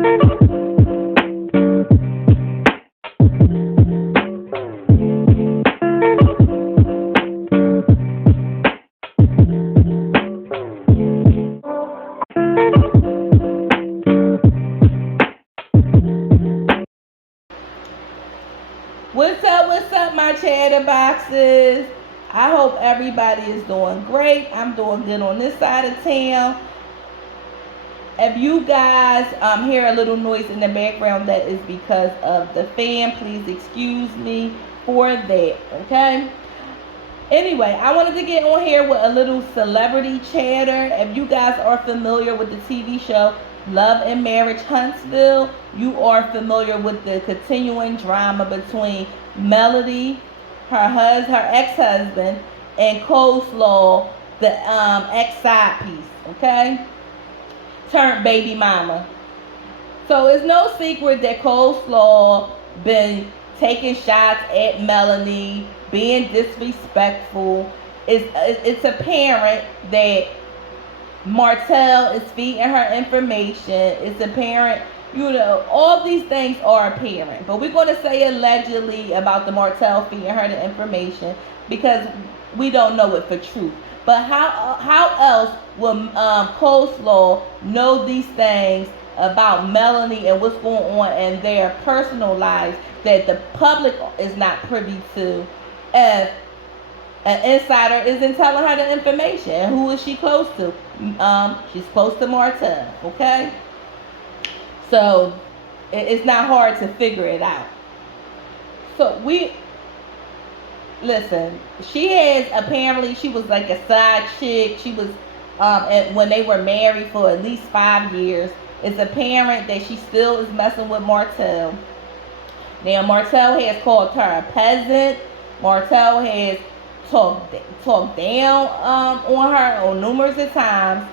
What's up, my chatterboxes? I hope everybody is doing great. I'm doing good on this side of town. If you guys hear a little noise in the background, that is because of the fan. Please excuse me for that, okay? Anyway, I wanted to get on here with a little celebrity chatter. If you guys are familiar with the TV show Love and Marriage Huntsville, you are familiar with the continuing drama between Melody, her ex-husband, and Coleslaw, the ex-side piece, okay? Turned baby mama. So it's no secret that Coleslaw been taking shots at Melanie, being disrespectful. It's apparent that Martell is feeding her information. It's apparent, all these things are apparent. But we're going to say allegedly about the Martell feeding her the information because we don't know it for truth. But how else will Coleslaw know these things about Melanie and what's going on in their personal lives that the public is not privy to if an insider isn't telling her the information? And who is she close to? She's close to Martell, okay? So it's not hard to figure it out. So listen, she was like a side chick. She was, when they were married for at least 5 years. It's apparent that she still is messing with Martell. Now, Martell has called her a peasant. Martell has talked down on her on numerous of times.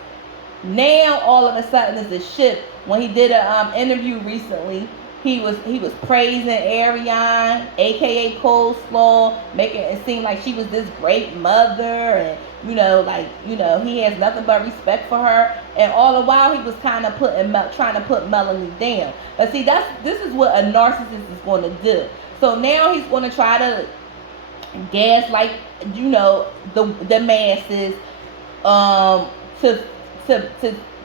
Now, all of a sudden, it's a shift. When he did an interview recently, he was praising Arionne, aka Coleslaw, making it seem like she was this great mother, and he has nothing but respect for her. And all the while, he was kind of trying to put Melanie down. But see, this is what a narcissist is going to do. So now he's going to try to gaslight, the masses, to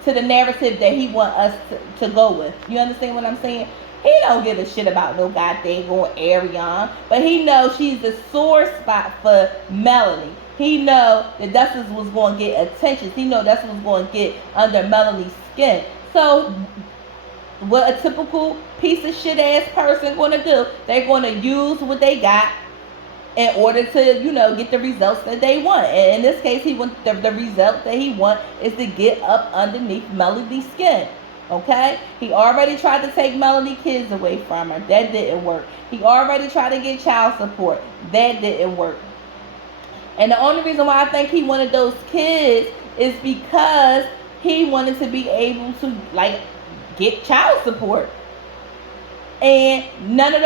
the narrative that he want us to go with. You understand what I'm saying? He don't give a shit about no goddamn Arionne, but he knows she's the sore spot for Melanie. He know that that's what's going to get attention. He know that's what's going to get under Melanie's skin. So what a typical piece of shit ass person going to do? They're going to use what they got in order to, get the results that they want. And in this case, the result that he want is to get up underneath Melanie's skin. Okay? He already tried to take Melanie kids away from her. That didn't work. He already tried to get child support. That didn't work. And the only reason why I think he wanted those kids is because he wanted to be able to, get child support. And none of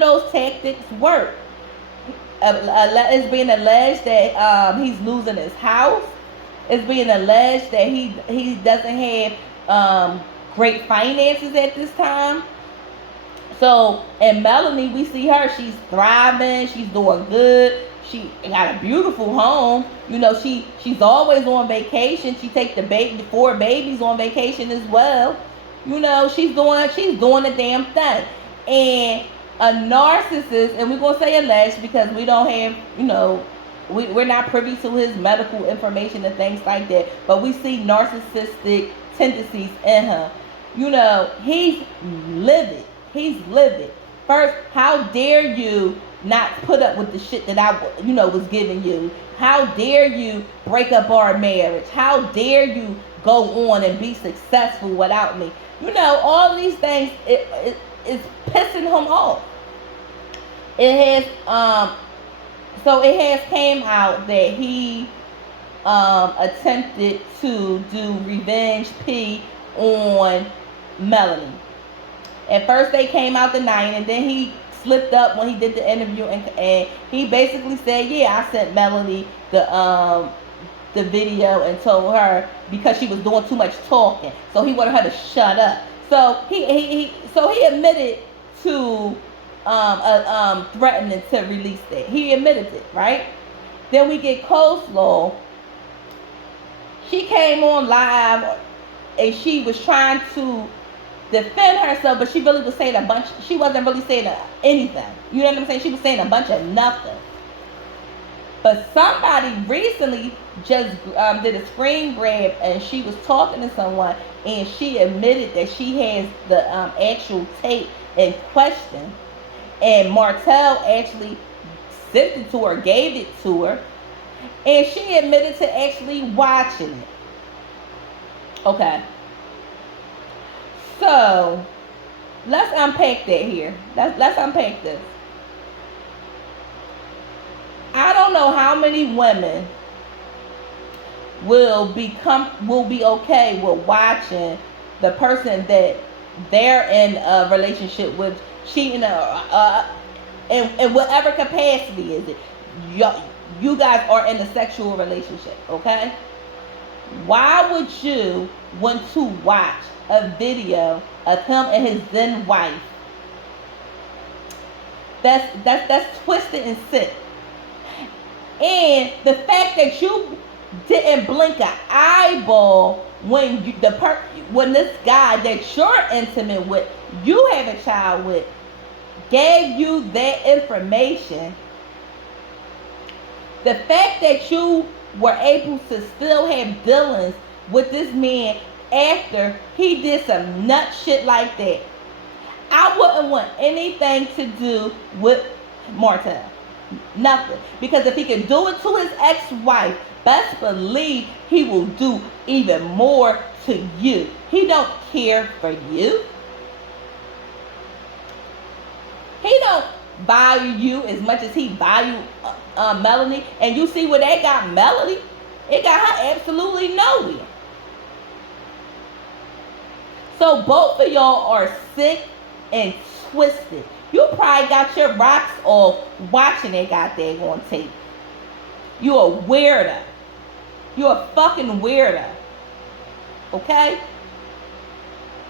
those tactics work. It's being alleged that he's losing his house. It's being alleged that he doesn't have great finances at this time. So, and Melanie, we see her, she's thriving, she's doing good. She got a beautiful home. She's always on vacation. She take the 4 babies on vacation as well. She's doing the damn thing. And a narcissist, and we're going to say alleged because we don't have, we're not privy to his medical information and things like that, but we see narcissistic tendencies in him. He's livid. First, how dare you not put up with the shit that I, was giving you? How dare you break up our marriage? How dare you go on and be successful without me? All these things, it's pissing him off. It has came out that he attempted to do revenge P on Melanie. At first they came out denying, and then he slipped up when he did the interview, and he basically said, yeah, I sent Melanie the the video and told her because she was doing too much talking. So he wanted her to shut up. So he admitted to threatening to release that. He admitted it, right? Then we get Coleslaw. She came on live and she was trying to defend herself, but she really was saying she wasn't really saying anything. You know what I'm saying? She was saying a bunch of nothing. But somebody recently just did a screen grab and she was talking to someone and she admitted that she has the actual tape in question. And Martell actually sent it to her, gave it to her. And she admitted to actually watching it. Okay. So, let's unpack that here. Let's unpack this. I don't know how many women will be okay with watching the person that they're in a relationship with cheating in whatever capacity is it. You guys are in a sexual relationship, okay? Why would you want to watch a video of him and his then wife? That's twisted and sick. And the fact that you didn't blink an eyeball when when this guy that you're intimate with, you have a child with, gave you that information. The fact that you were able to still have dealings with this man after he did some nut shit like that, I wouldn't want anything to do with Martell. Nothing. Because if he can do it to his ex-wife, best believe he will do even more to you. He don't care for you. He don't value you as much as he value Melanie. And you see where that got Melanie? It got her absolutely nowhere. So both of y'all are sick and twisted. You probably got your rocks off watching that goddamn on tape. You a weirdo. You a fucking weirdo. Okay?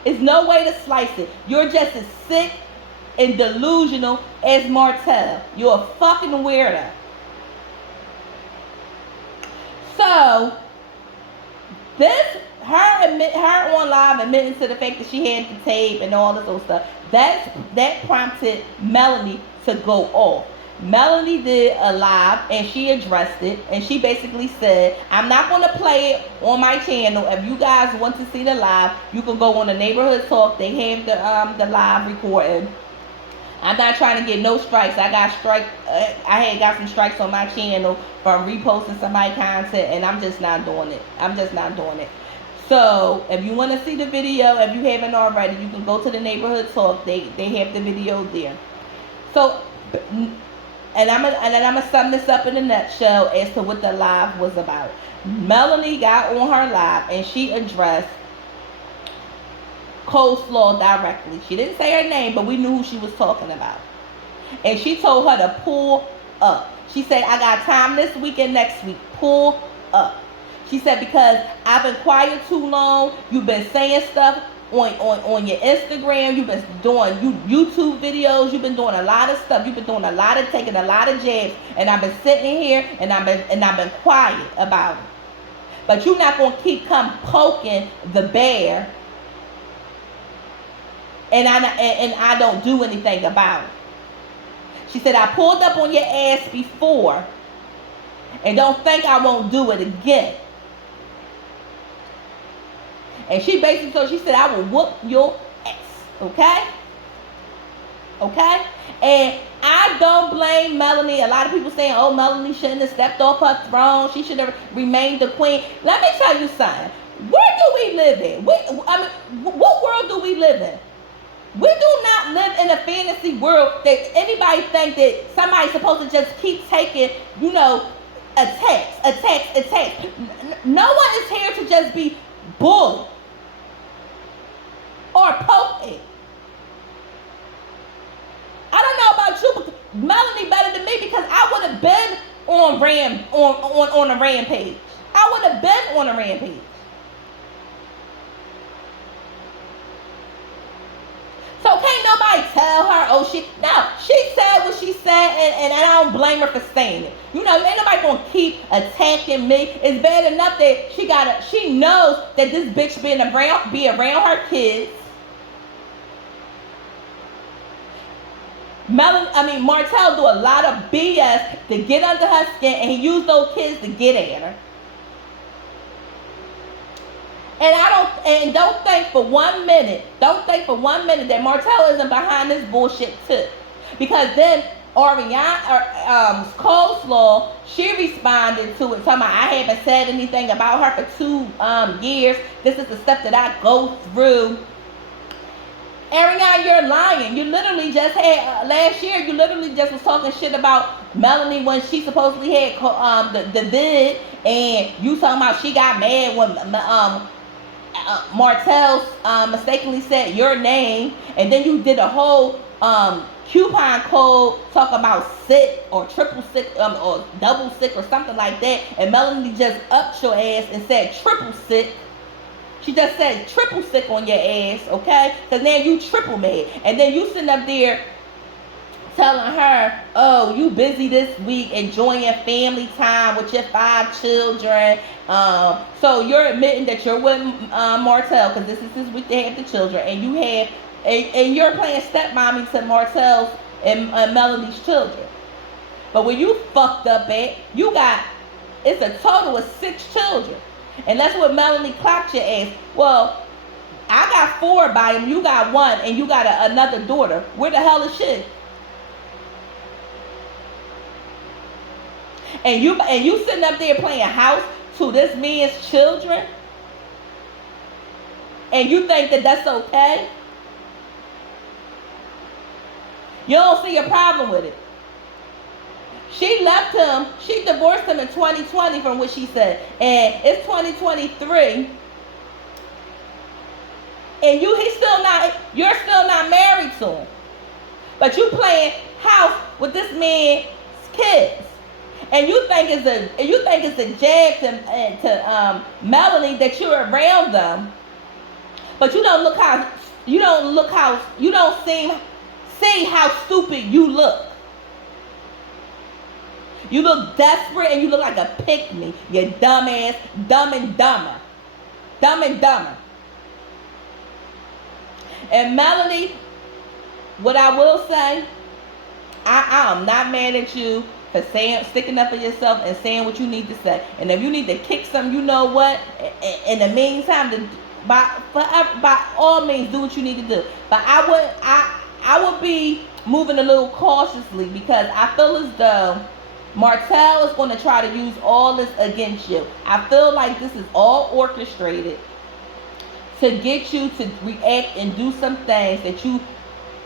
There's no way to slice it. You're just as sick and delusional as Martell. You're a fucking weirdo. So, her on live admitting to the fact that she had the tape and all this other stuff, that prompted Melanie to go off. Melanie did a live and she addressed it and she basically said, I'm not going to play it on my channel. If you guys want to see the live, you can go on the Neighborhood Talk. They have the live recording. I'm not trying to get no strikes. I had got some strikes on my channel from reposting somebody's content, and I'm just not doing it. So, if you want to see the video, if you haven't already, you can go to the Neighborhood Talk. They have the video there. So, and I'm gonna sum this up in a nutshell as to what the live was about. Melanie got on her live and she addressed Coleslaw directly. She didn't say her name, but we knew who she was talking about. And she told her to pull up. She said, I got time this week and next week. Pull up. She said, because I've been quiet too long. You've been saying stuff on your Instagram. You've been doing YouTube videos. You've been doing a lot of stuff. You've been doing taking a lot of jabs. And I've been sitting here and I've been quiet about it. But you're not gonna keep poking the bear. And I don't do anything about it. She said, I pulled up on your ass before. And don't think I won't do it again. And she basically told, she said, I will whoop your ass. Okay? Okay? And I don't blame Melanie. A lot of people saying, oh, Melanie shouldn't have stepped off her throne. She should have remained the queen. Let me tell you something. Where do we live in? What world do we live in? We do not live in a fantasy world that anybody think that somebody's supposed to just keep taking, attacks. No one is here to just be bullied or poking. I don't know about you, but Melanie better than me because I would have been on a rampage. I would would have been on a rampage. So can't nobody tell her, oh shit. No, she said what she said, and I don't blame her for saying it. You know, ain't nobody gonna keep attacking me. It's bad enough that she knows that this bitch be around her kids. Martell do a lot of BS to get under her skin, and he used those kids to get at her. And don't think for one minute that Martell isn't behind this bullshit too. Because then Arionne, Coleslaw, she responded to it, talking about, I haven't said anything about her for 2 years. This is the stuff that I go through. Arionne, you're lying. You literally just had, last year, you literally just was talking shit about Melanie when she supposedly had the vid, and you talking about she got mad when Martell mistakenly said your name, and then you did a whole coupon code talking about sick or triple sick or double sick or something like that, and Melanie just upped your ass and said triple sick. She just said triple sick on your ass, okay? Because now you triple mad, and then you sitting up there telling her, oh, you busy this week enjoying family time with your 5 children. So you're admitting that you're with Martell, because this is his week they have the children, and you have, and you're playing stepmommy to Martell's and Melanie's children. But when you fucked up at, it's a total of 6 children. And that's what Melanie clocked your ass. Well, I got 4 by him, you got 1, and you got another daughter. Where the hell is she? And you sitting up there playing house to this man's children, and you think that that's okay? You don't see a problem with it. She left him, she divorced him in 2020 from what she said. And it's 2023. And you're still not married to him. But you playing house with this man's kids. And you think it's a jab to Melanie that you're around them. But you don't see how stupid you look. You look desperate, and you look like a pick-me. You dumbass, dumb and dumber. Dumb and dumber. And Melanie, what I will say, I am not mad at you for sticking up for yourself and saying what you need to say. And if you need to kick something, you know what? In the meantime, by all means, do what you need to do. But I would be moving a little cautiously, because I feel as though Martell is going to try to use all this against you. I feel like this is all orchestrated to get you to react and do some things that you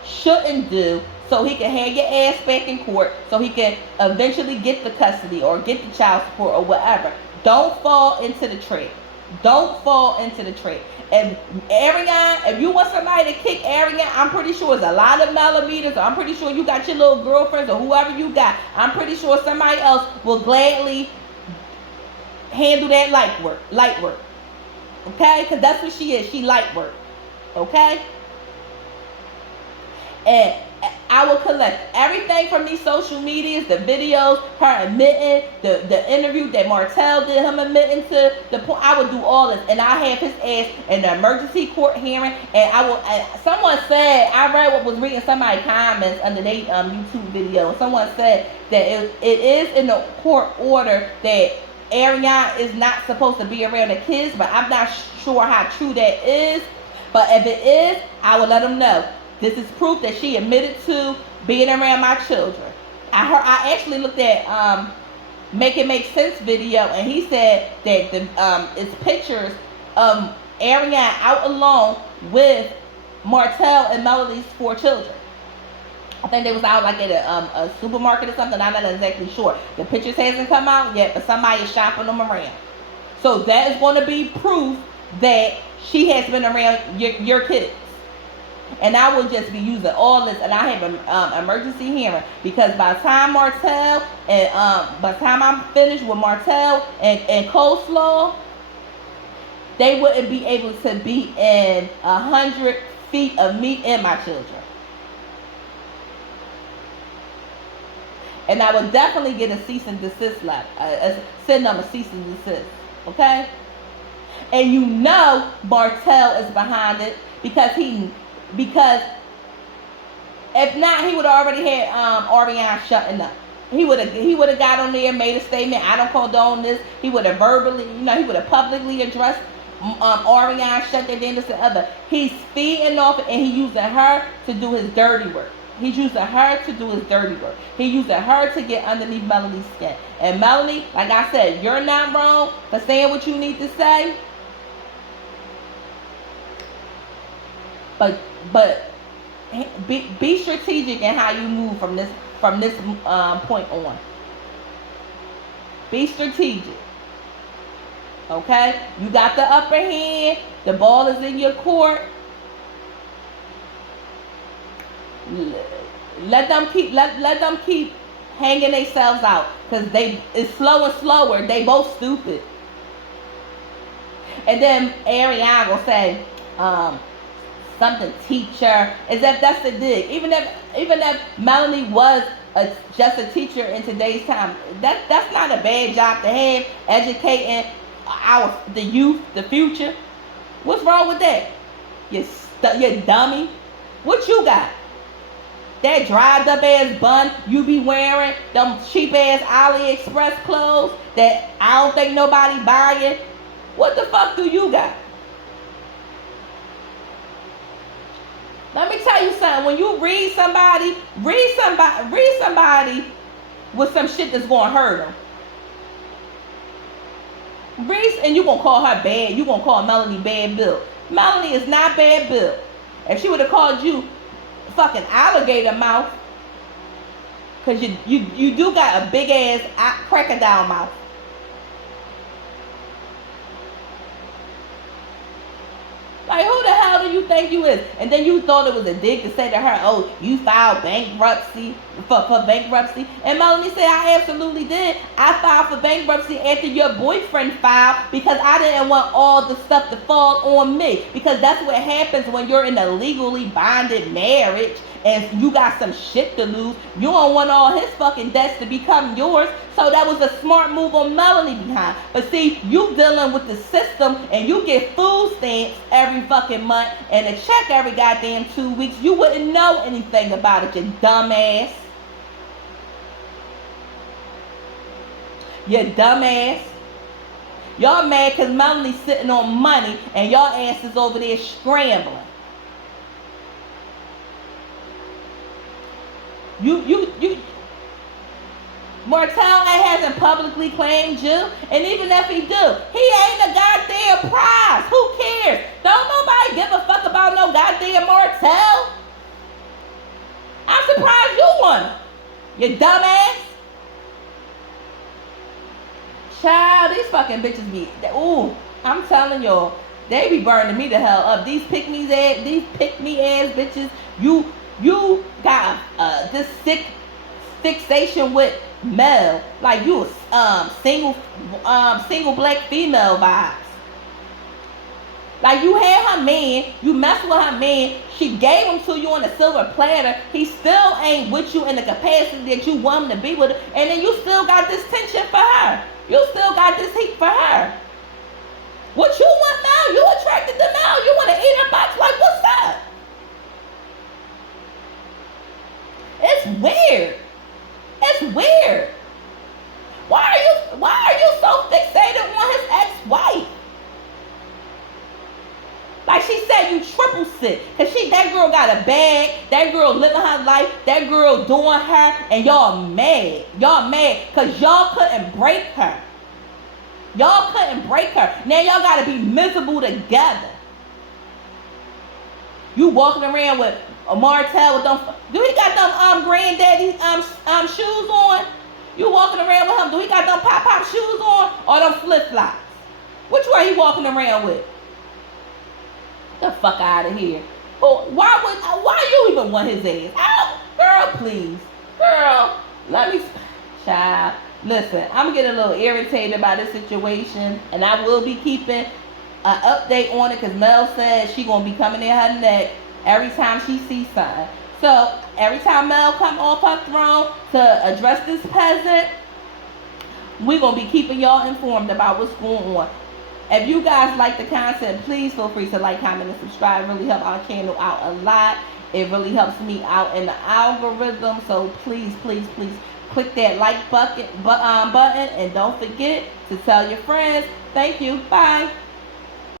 shouldn't do, so he can have your ass back in court, so he can eventually get the custody or get the child support or whatever. Don't fall into the trap. Don't fall into the trap. And Arionne, if you want somebody to kick Arionne, I'm pretty sure it's a lot of millimeters. I'm pretty sure you got your little girlfriends or whoever you got. I'm pretty sure somebody else will gladly handle that light work. Okay? Because that's what she is. She light work. Okay? And I will collect everything from these social medias, the videos, her admitting, the interview that Martell did, him admitting to the point. I would do all this, and I have his ass in the emergency court hearing. And I will. Someone said, I read what was reading somebody's comments under their YouTube video, and someone said that it is in the court order that Arionne is not supposed to be around the kids, but I'm not sure how true that is. But if it is, I will let them know. This is proof that she admitted to being around my children. I actually looked at Make It Make Sense video, and he said that it's pictures of Arionne out alone with Martell and Melanie's 4 children. I think they was out like at a supermarket or something. I'm not exactly sure. The pictures hasn't come out yet, but somebody is shopping them around. So that is going to be proof that she has been around your kids. And I will just be using all this, and I have an emergency hearing, because by the time Martell and by the time I'm finished with Martell and Coleslaw, they wouldn't be able to be in 100 feet of me and my children. And I would definitely get a cease and desist letter, send them a cease and desist, okay? And you know Martell is behind it, because if not, he would have already had Arionne shutting up. He would have got on there and made a statement. I don't condone this. He would have verbally, he would have publicly addressed Arionne, shut that down, this and other. He's feeding off it, and he's using her to do his dirty work. He's using her to do his dirty work. He's using her to get underneath Melanie's skin. And Melanie, like I said, you're not wrong for saying what you need to say. But be strategic in how you move from this point on. Be strategic. Okay? You got the upper hand. The ball is in your court. Let them keep hanging themselves out, because it's slow and slower. They both stupid. And then Arionne will say something teacher, as if that's the dig. Even if Melanie was just a teacher in today's time, that's not a bad job to have, educating the youth, the future. What's wrong with that? You dummy. What you got? That dried up ass bun you be wearing, them cheap ass AliExpress clothes that I don't think nobody buying. What the fuck do you got? Let me tell you something. When you read somebody with some shit that's gonna hurt them. And you gonna call her bad. You gonna call Melanie bad built. Melanie is not bad built. If she would have called you fucking alligator mouth, because you do got a big ass crocodile mouth. Like, who the hell do you think you is? And then you thought it was a dig to say to her, oh, you filed bankruptcy for bankruptcy. And Melanie said, I absolutely did. I filed for bankruptcy after your boyfriend filed, because I didn't want all the stuff to fall on me. Because that's what happens when you're in a legally bonded marriage and you got some shit to lose. You don't want all his fucking debts to become yours. So that was a smart move on Melanie behind. But see, you dealing with the system, and you get food stamps every fucking month and a check every goddamn 2 weeks. You wouldn't know anything about it, you dumbass. You dumbass. Y'all mad because Melanie's sitting on money and y'all asses over there scrambling. Martell hasn't publicly claimed you, and even if he do, he ain't a goddamn prize. Who cares? Don't nobody give a fuck about no goddamn Martell. I'm surprised you won him, you dumbass. Child, these fucking bitches be, ooh, I'm telling y'all, they be burning me the hell up. These pick-me ass bitches, you got this sick fixation with Mel, like you single black female vibes. Like, you had her man, you messed with her man, she gave him to you on a silver platter, he still ain't with you in the capacity that you want him to be with her, and then you still got this tension for her. You still got this heat for her. What you want now? You attracted to Mel. You want to eat her box? Like, what's up? It's weird. It's weird. Why are you so fixated on his ex-wife? Like she said, you triple sick. Because that girl got a bag. That girl living her life. That girl doing her. And y'all mad. Y'all mad because y'all couldn't break her. Y'all couldn't break her. Now y'all got to be miserable together. You walking around with a Martell with them. Do he got them granddaddy shoes on? You walking around with him. Do he got them pop shoes on or them flip-flops? Which one he walking around with? Get the fuck out of here. Why you even want his ass? Oh, girl, please. Girl, let me, child. Listen, I'm getting a little irritated by this situation, and I will be keeping an update on it because Mel said she gonna be coming in her neck every time she sees something. So every time Mel come off her throne to address this peasant, we're gonna be keeping y'all informed about what's going on. If you guys like the content, please feel free to like, comment, and subscribe. It really helps our channel out a lot. It really helps me out in the algorithm. So please, please, please click that like button and don't forget to tell your friends. Thank you. Bye.